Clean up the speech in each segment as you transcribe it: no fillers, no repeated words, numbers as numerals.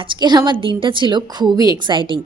আজকের আমার দিনটা ছিল খুবই এক্সাইটিং।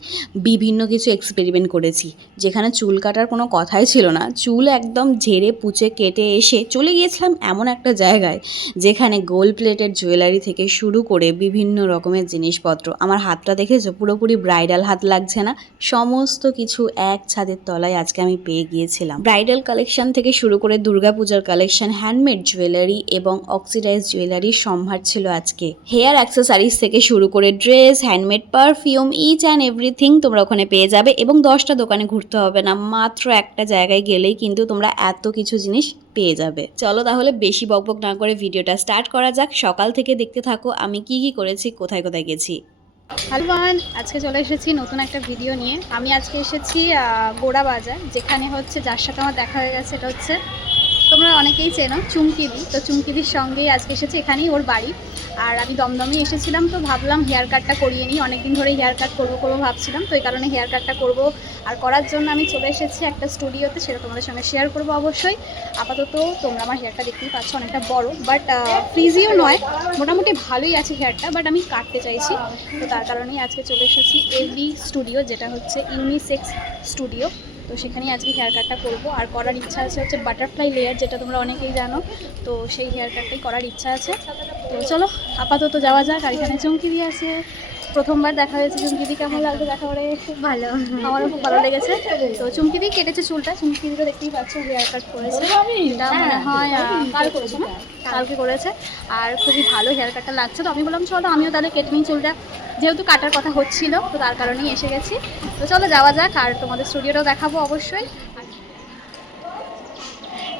বিভিন্ন কিছু এক্সপেরিমেন্ট করেছি, যেখানে চুল কাটার কোনো কথাই ছিল না। চুল একদম ঝেড়ে পুচে কেটে এসে চলে গিয়েছিলাম এমন একটা জায়গায় যেখানে গোল্ড প্লেটেড জুয়েলারি থেকে শুরু করে বিভিন্ন রকমের জিনিসপত্র। আমার হাতটা দেখেছো, পুরোপুরি ব্রাইডাল হাত লাগছে না? সমস্ত কিছু এক ছাদের তলায় আজকে আমি পেয়ে গিয়েছিলাম। ব্রাইডাল কালেকশন থেকে শুরু করে দুর্গাপূজার কালেকশন, হ্যান্ডমেড জুয়েলারি এবং অক্সিডাইজ জুয়েলারির সম্ভার ছিল আজকে। হেয়ার অ্যাক্সেসরিজ থেকে শুরু করে dress, handmade perfume, each and everything তোমরা ওখানে পেয়ে যাবে। এবং 10টা দোকানে ঘুরতে হবে না, মাত্র একটা জায়গায় গেলেই কিন্তু তোমরা এত কিছু জিনিস পেয়ে যাবে। চলো তাহলে বেশি বকবক না করে ভিডিওটা স্টার্ট করা যাক। সকাল থেকে দেখতে থাকো আমি কি কি করেছি, কোথায় কোথায় গেছি। হ্যালো, আজকে চলে এসেছি নতুন একটা ভিডিও নিয়ে। আমি আজকে এসেছি গোড়া বাজার, যেখানে হচ্ছে যার সাথে আমার দেখা হয়ে গেছে, এটা হচ্ছে তোমরা অনেকেই চেনো চুমকিদি। তো চুমকিদির সঙ্গেই আজকে এসেছি, এখানেই ওর বাড়ি। আর আমি দমদমে এসেছিলাম, তো ভাবলাম হেয়ার কাটটা করিয়ে নিই। অনেকদিন ধরে হেয়ার কাট করবো ভাবছিলাম, তো এই কারণে হেয়ার কাটটা করবো। আর করার জন্য আমি চলে এসেছি একটা স্টুডিওতে, সেটা তোমাদের সঙ্গে শেয়ার করবো অবশ্যই। আপাতত তোমরা আমার হেয়ারটা দেখতেই পাচ্ছ, অনেকটা বড়, বাট ফ্রিজিও নয়, মোটামুটি ভালোই আছে হেয়ারটা, বাট আমি কাটতে চাইছি। তো তার কারণেই আজকে চলে এসেছি এভরি স্টুডিও, যেটা হচ্ছে ইউনিসেক্স স্টুডিও। তো সেখানেই আজকে হেয়ার কাটটা করবো। আর করার ইচ্ছা আছে হচ্ছে বাটারফ্লাই লেয়ার, যেটা তোমরা অনেকেই জানো। তো সেই হেয়ার কাটটাই করার ইচ্ছা আছে। তো চলো আপাতত যাওয়া যাক। আর এখানে চুমকিদি আছে, প্রথমবার দেখা হয়েছে। চুমকিদি কেমন লাগবে দেখা করে? খুব ভালো, আমারও খুব ভালো লেগেছে। তো চুমকিদি কেটেছে চুলটা, চুমকিদি তো দেখতেই পাচ্ছ হেয়ার কাট করেছে। এটা মনে হয় কাল করেছে না, কালকে করেছে। আর খুবই ভালো হেয়ার কাটটা লাগছে। তো আমি বললাম চলো আমিও তাহলে কেটে নিই চুলটা, যেহেতু কাটার কথা হচ্ছিল, তো তার কারণেই এসে গেছি। তো চলো যাওয়া যাক, আর তোমাদের স্টুডিওটাও দেখাবো অবশ্যই।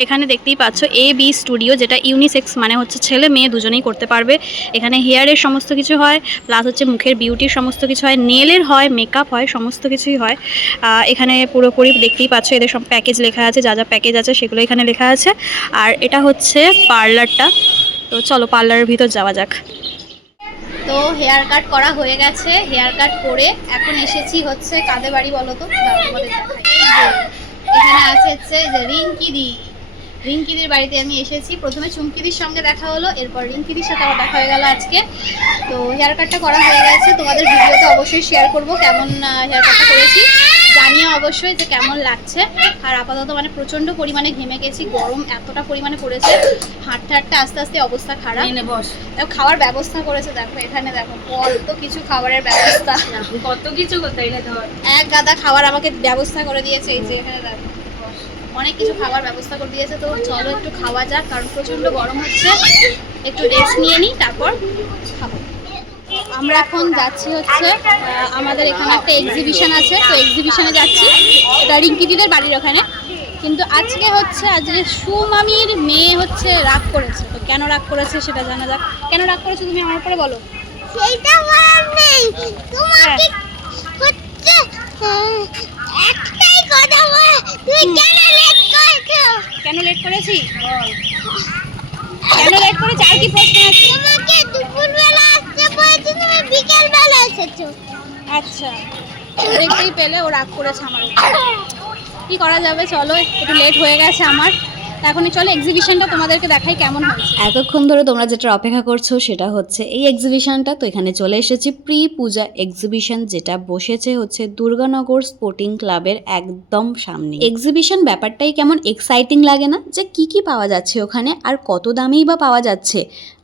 এখানে দেখতেই পাচ্ছ AB স্টুডিও, যেটা ইউনিসেক্স, মানে হচ্ছে ছেলে মেয়ে দুজনেই করতে পারবে। এখানে হেয়ারের সমস্ত কিছু হয়, প্লাস হচ্ছে মুখের বিউটির সমস্ত কিছু হয়, নেলের হয়, মেকআপ হয়, সমস্ত কিছুই হয়। এখানে পুরোপুরি দেখতেই পাচ্ছ এদের সব প্যাকেজ লেখা আছে, যা যা প্যাকেজ আছে সেগুলো এখানে লেখা আছে। আর এটা হচ্ছে পার্লারটা। তো চলো পার্লারের ভিতর যাওয়া যাক। তো হেয়ার কাট করা হয়ে গেছে, হেয়ার কাট করে এখন এসেছি হচ্ছে কাদের বাড়ি বলো তো? এখানে আছে হচ্ছে যে রিঙ্কিদির বাড়িতে আমি এসেছি। প্রথমে চুমকিদির সঙ্গে দেখা হলো, এরপর রিঙ্কিদির সাথে আমার দেখা হয়ে গেল আজকে। তো হেয়ার কাটটা করা হয়ে গেছে, তোমাদের ভিডিওতে অবশ্যই শেয়ার করব কেমন হেয়ার কাটটা করেছি, জানিও অবশ্যই যে কেমন লাগছে। আর আপাতত মানে প্রচণ্ড পরিমাণে ঘেমে গেছি, গরম এতটা পরিমাণে পড়েছে, হাঁটতে হাঁটতে আস্তে আস্তে অবস্থা খারাপ। খাওয়ার ব্যবস্থা করেছে, দেখো এখানে দেখো কত কিছু খাবারের ব্যবস্থা, কত কিছু এক গাদা খাবার আমাকে ব্যবস্থা করে দিয়েছে। এই যে এখানে দেখো অনেক কিছু খাবার ব্যবস্থা করে দিয়েছে। তো চলো একটু খাওয়া যাক, কারণ প্রচণ্ড গরম হচ্ছে। একটু রেস্ট নিয়ে নিই, তারপর খাবো। আমরা এখন যাচ্ছি হচ্ছে আমাদের এখানে একটা এক্সিবিশন আছে, তো এক্সিবিশনে যাচ্ছি। এটা রিঙ্কিদিদের বাড়ির ওখানে। কিন্তু আজকে সুমামির মেয়ে হচ্ছে রাগ করেছে। তো কেন রাগ করেছে সেটা জানা যাক। কেন রাগ করেছো তুমি আমার উপরে বলো। সেইটা বলার নেই, তোমাকে হচ্ছে একটাই কথা বল, তুই কেন লেট করেছো? কেন লেট করেছি বল, কেন লেট করেছি? আর কি প্রশ্ন আছে? তোমাকে দুপুরবেলা আসতে বলেছি, তুমি বিকেলবেলা এসেছো। আচ্ছা, দেখতেই পেলে ও রাগ করেছে আমার উপর। কি করা যাবে, চলো একটু লেট হয়ে গেছে আমার। এখনই চলো এক্সিবিশনটা তোমাদেরকে দেখাই কেমন হয়েছে। এতক্ষণ ধরে তোমরা যেটা অপেক্ষা করছো সেটা হচ্ছে এই এক্সিবিশনটা। তো এখানে চলে এসেছি প্রি পূজা এক্সিবিশন, যেটা বসেছে হচ্ছে দুর্গানগর স্পোর্টিং ক্লাবের একদম সামনে। এক্সিবিশন ব্যাপারটাই কেমন এক্সাইটিং লাগে না, যে কি কি পাওয়া যাচ্ছে ওখানে আর কত দামেই বা পাওয়া যাচ্ছে।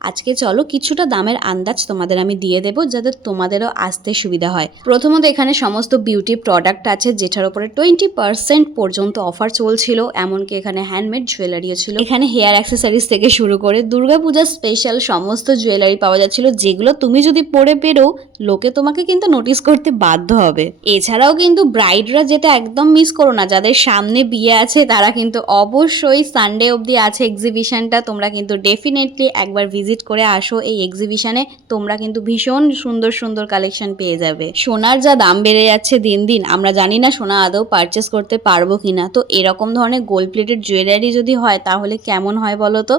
আজকে চলো কিছুটা দামের আন্দাজ তোমাদের আমি দিয়ে দেবো, যাতে তোমাদেরও আসতে সুবিধা হয়। প্রথমত এখানে সমস্ত বিউটি প্রোডাক্ট আছে, যেটার উপরে 20% পর্যন্ত অফার চলছিল। এমনকি এখানে হ্যান্ডমেড জুয়েলারিও ছিল। এখানে হেয়ার অ্যাক্সেসরিজ থেকে শুরু করে দুর্গাপূজার স্পেশাল সমস্ত জুয়েলারি পাওয়া যাচ্ছিল, যেগুলো তুমি যদি পরে বেরো লোকে তোমাকে কিন্তু নোটিস করতে বাধ্য হবে। এছাড়াও কিন্তু ব্রাইডরা, যেটা একদম মিস করো না, যাদের সামনে বিয়ে আছে তারা কিন্তু অবশ্যই সানডে অবধি আছে এক্সিবিশনটা। তোমরা কিন্তু ডেফিনেটলি একবার ভিজিট করে আসো এই এক্সিবিশনে। তোমরা কিন্তু ভীষণ সুন্দর সুন্দর কালেকশন পেয়ে যাবে। সোনার যা দাম বেড়ে যাচ্ছে দিন দিন, আমরা জানি না সোনা আদৌ পারচেস করতে পারবো কিনা। তো এরকম ধরনের গোল্ড প্লেটেড জুয়েলারি যদি হয় তাহলে কেমন হয় বলো তো?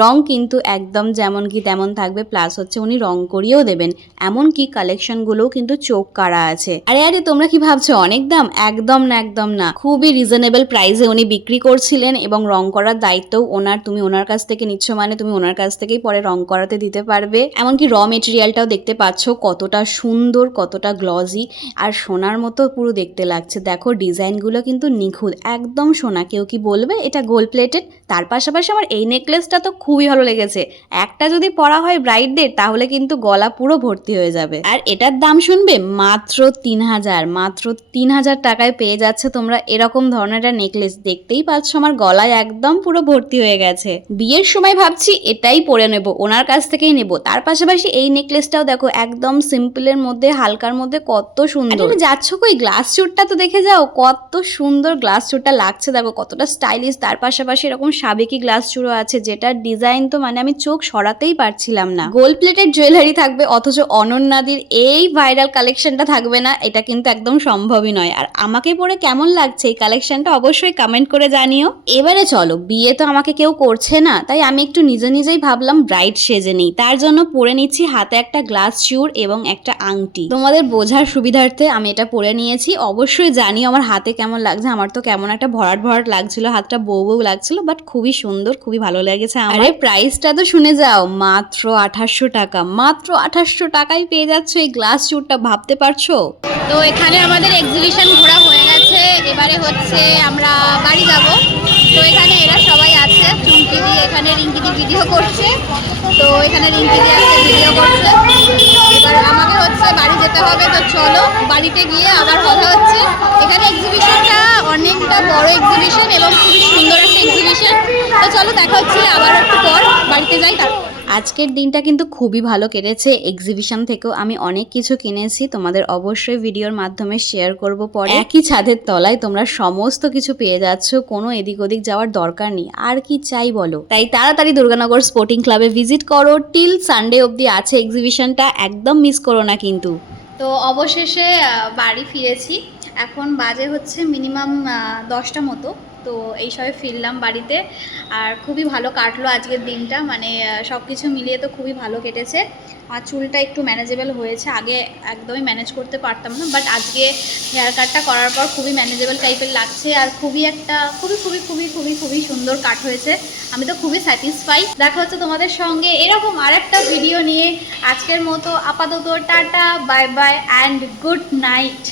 রং কিন্তু একদম যেমন কি তেমন থাকবে, প্লাস হচ্ছে উনি রং করিয়েও দেবেন। এমনকি কালেকশনগুলোও কিন্তু চোখ কাড়া আছে। আরে আরে তোমরা কি ভাবছো অনেক দাম? একদম না, একদম না। খুবই রিজনেবল প্রাইসে উনি বিক্রি করছিলেন, এবং রং করার দায়িত্বও ওনার। তুমি ওনার কাছ থেকে নিচ্ছ মানে তুমি ওনার কাছ থেকেই পরে রং করাতে দিতে পারবে। এমনকি র মেটেরিয়ালটাও দেখতে পাচ্ছ কতটা সুন্দর, কতটা গ্লজি আর সোনার মতো পুরো দেখতে লাগছে। দেখো ডিজাইনগুলো কিন্তু নিখুঁত, একদম সোনা। কেউ কি বলবে এটা গোল্ড প্লেটেড? তার পাশাপাশি আমার এই নেকলেসটা তো খুবই ভালো লেগেছে। একটা যদি পরা হয় ব্রাইডদের তাহলে কিন্তু গলা পুরো ভর্তি হয়ে যাবে। আর এটার দাম শুনবে মাত্র 3000, মাত্র 3000 টাকায় পেয়ে যাচ্ছে তোমরা এরকম ধরনের একটা নেকলেস। দেখতেই পাচ্ছ আমার গলায় একদম পুরো ভর্তি হয়ে গেছে। বিয়ের সময় ভাবছি এটাই পরে নেব, ওনার কাছ থেকেই নেব। তার পাশাপাশি এই নেকলেসটাও দেখো একদম সিম্পলের মধ্যে, হালকার মধ্যে কত সুন্দর। যাচ্ছ কই, গ্লাস চুটটা তো দেখে যাও, কত সুন্দর গ্লাস চুটটা লাগছে। দেখো কতটা স্টাইলিশ। তার পাশাপাশি এরকম সাবেকি গ্লাস চুড়ো আছে যেটার ডিজাইন তো মানে আমি চোখ সরাতেই পারছিলাম না। গোল্ড প্লেটেড জুয়েলারি থাকবে অথচ অনন্যাদির এই ভাইরাল কালেকশনটা থাকবে না, এটা কিন্তু একদম সম্ভবই নয়। আর আমাকে পরে কেমন লাগছে এই কালেকশনটা অবশ্যই কমেন্ট করে জানিও। এবারে চলো, বিয়ে তো আমাকে কেউ করছে না, তাই আমি একটু নিজেই ভাবলাম ব্রাইড সেজে নিই। তার জন্য পরে নিচ্ছি হাতে একটা গ্লাস চুড় এবং একটা আংটি। তোমাদের বোঝার সুবিধার্থে আমি এটা পরে নিয়েছি। অবশ্যই জানিও আমার হাতে কেমন লাগছে। আমার তো কেমন একটা ভরাট লাগছিল, হাতটা বউ লাগছিল, বাট খুবই সুন্দর, খুবই ভালো লেগেছে আমার। প্রাইসটা তো শুনে যাও, মাত্র 2800 টাকা। মাত্র 2800 টাকায় পেয়ে যাচ্ছ এই গ্লাস চুড়টা, ভাবতে পারছো? তো এখানে আমাদের এক্সিবিশন ঘোরা হয়ে গেছে, এবারে হচ্ছে আমরা বাড়ি যাব। তো এখানে এরা সবাই আছে, চুমকি দিয়ে এখানে রিঙ্কি দি ভিডিও করছে। তো এখানে রিঙ্কি দি আছে ভিডিও করছে। এবার আমাকে হচ্ছে বাড়ি যেতে হবে, তো চলো বাড়িতে গিয়ে আবার কথা হচ্ছে। এখানে এক্সিবিশনটা অনেকটা বড় এক্সিবিশন এবং খুবই সুন্দর একটা এক্সিবিশন। তো চলো দেখা হচ্ছে আবার একটু পর, বাড়িতে যাই তারপর। আজকের দিনটা কিন্তু খুবই ভালো কেটেছে। এক্সিবিশন থেকেও আমি অনেক কিছু কিনেছি, তোমাদের অবশ্যই ভিডিওর মাধ্যমে শেয়ার করব পরে। একই ছাদের তলায় তোমরা সমস্ত কিছু পেয়ে যাচ্ছ, কোনো এদিক ওদিক যাওয়ার দরকার নেই। আর কি চাই বলো? তাই তাড়াতাড়ি দুর্গানগর স্পোর্টিং ক্লাবে ভিজিট করো। টিল সানডে অবধি আছে এক্সিবিশনটা, একদম মিস করো না কিন্তু। তো অবশেষে বাড়ি ফিরেছি। এখন বাজে হচ্ছে মিনিমাম 10টা মতো। তো এই সবে ফিরলাম বাড়িতে, আর খুবই ভালো কাটলো আজকের দিনটা। মানে সব কিছু মিলিয়ে তো খুবই ভালো কেটেছে। আমার চুলটা একটু ম্যানেজেবল হয়েছে, আগে একদমই ম্যানেজ করতে পারতাম না, বাট আজকে হেয়ার কাটটা করার পর খুবই ম্যানেজেবল টাইপের লাগছে। আর খুবই একটা খুবই সুন্দর কাট হয়েছে। আমি তো খুবই স্যাটিসফাই। দেখা হচ্ছে তোমাদের সঙ্গে এরকম আর একটা ভিডিও নিয়ে। আজকের মতো আপাতত tata, bye bye and good night.